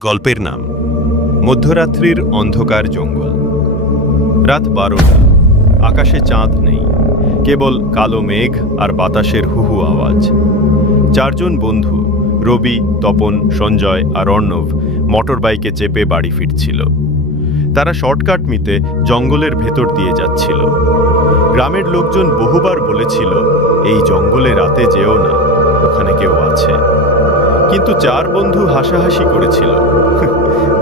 গল্পের নাম মধ্যরাত্রির অন্ধকার জঙ্গল। রাত 12টা, আকাশে চাঁদ নেই, কেবল কালো মেঘ আর বাতাসের হুহু আওয়াজ। চারজন বন্ধু রবি, তপন, সঞ্জয় আর অর্ণব মোটর বাইকে চেপে বাড়ি ফিরছিল। তারা শর্টকাট নিতে জঙ্গলের ভেতর দিয়ে যাচ্ছিল। গ্রামের লোকজন বহুবার বলেছিল, এই জঙ্গলে রাতে যেও না, ওখানে কেউ আছে। কিন্তু চার বন্ধু হাসাহাসি করেছিল,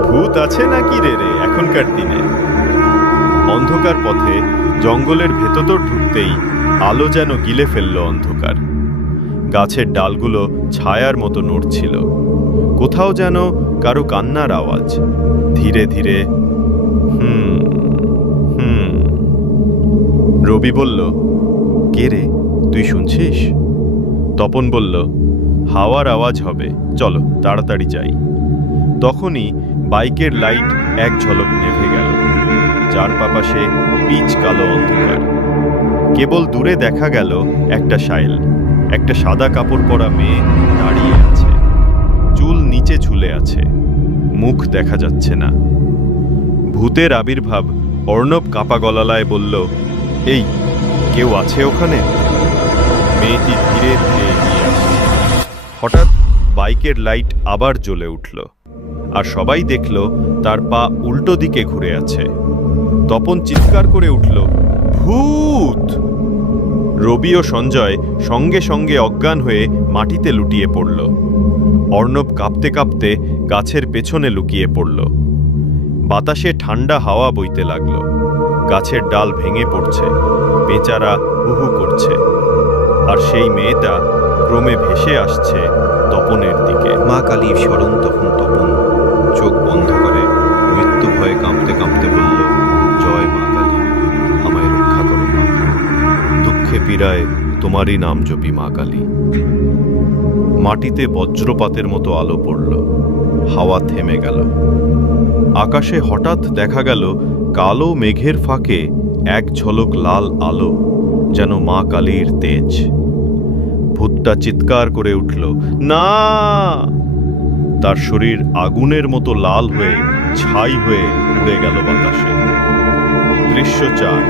ভূত আছে নাকি রে এখনকার দিনে। অন্ধকার পথে জঙ্গলের ভেতর ঢুকতেই আলো যেন গিলে ফেলল অন্ধকার। গাছের ডালগুলো ছায়ার মতো নড়ছিল। কোথাও যেন কারো কান্নার আওয়াজ। ধীরে ধীরে রবি বলল, কে রে, তুই শুনছিস? তপন বলল, হাওয়ার আওয়াজ হবে, চলো তাড়াতাড়ি যাই। তখনই বাইকের লাইট এক ঝলক নেভে গেল। চারপাশে পিচ কালো অন্ধকার। কেবল দূরে দেখা গেল একটা সাইল, একটা সাদা কাপড় পরা মেয়ে দাঁড়িয়ে আছে। চুল নিচে ঝুলে আছে, মুখ দেখা যাচ্ছে না। ভূতের আবির্ভাব। অর্ণব কাপা গলায় বলল, এই কেউ আছে ওখানে? মেয়েটি ধীরে ধীরে এগিয়ে আসছে। হঠাৎ বাইকের লাইট আবার জ্বলে উঠল, আর সবাই দেখল তার পা উল্টো দিকে ঘুরে আছে। তপন চিৎকার করে উঠল, ভূত! রবি ও সঞ্জয় সঙ্গে সঙ্গে অজ্ঞান হয়ে মাটিতে লুটিয়ে পড়ল। অর্ণব কাঁপতে কাঁপতে গাছের পেছনে লুকিয়ে পড়ল। বাতাসে ঠান্ডা হাওয়া বইতে লাগল। গাছের ডাল ভেঙে পড়ছে, পেঁচারা হুহু করছে। আর সেই মেয়েটা ক্রমে ভেসে আসছে তপনের দিকে। মা কালীর স্মরণ তখন তপন চোখ বন্ধ করে মৃত্যু ভয়ে কাঁপতে কাঁপতে বলল, জয় মা কালী, আমায় রক্ষা করো মা। দুঃখে পীড়ায় তোমারই নাম জপি মা কালী। মাটিতে বজ্রপাতের মতো আলো পড়ল। হাওয়া থেমে গেল। আকাশে হঠাৎ দেখা গেল কালো মেঘের ফাঁকে এক ঝলক লাল আলো, যেন মা কালীর তেজ। ভূতটা চিৎকার করে উঠল, না! তার শরীর আগুনের মতো লাল হয়ে ছাই হয়ে উড়ে গেল বাতাসে। দৃশ্য 4।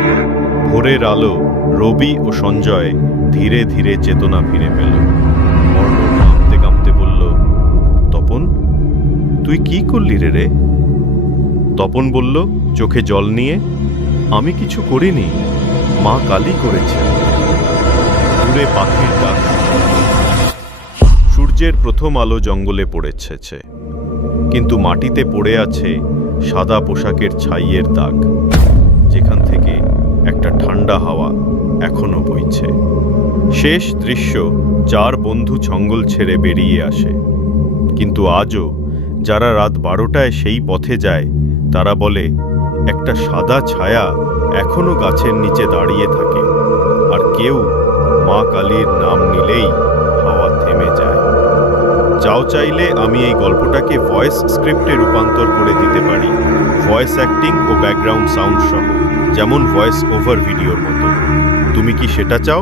ভোরের আলো। রবি ও সঞ্জয় ধীরে ধীরে চেতনা ফিরে পেল। অর্ণব কাঁপতে কাঁপতে বলল, তপন, তুই কি করলি রে? তপন বলল চোখে জল নিয়ে, আমি কিছু করিনি, মা কালী করেছে। দূরে পাখির ডাক। সূর্যের প্রথম আলো জঙ্গলে পড়েছে, কিন্তু মাটিতে পড়ে আছে সাদা পোশাকের ছাইয়ের দাগ, যেখান থেকে একটা ঠান্ডা হাওয়া এখনো বইছে। শেষ দৃশ্য, চার বন্ধু জঙ্গল ছেড়ে বেরিয়ে আসে। কিন্তু আজও যারা রাত 12টায় সেই পথে যায়, তারা বলে একটা সাদা ছায়া এখনো গাছের নিচে দাঁড়িয়ে থাকে, আর কেউ মা কালীর নাম নিলেই হাওয়া থেমে যায়। চাইলে আমি এই গল্পটাকে ভয়েস স্ক্রিপ্টে রূপান্তর করে দিতে পারি, ভয়েস অ্যাক্টিং ও ব্যাকগ্রাউন্ড সাউন্ড সহ, যেমন ভয়েস ওভার ভিডিওর মতো। তুমি কি সেটা চাও?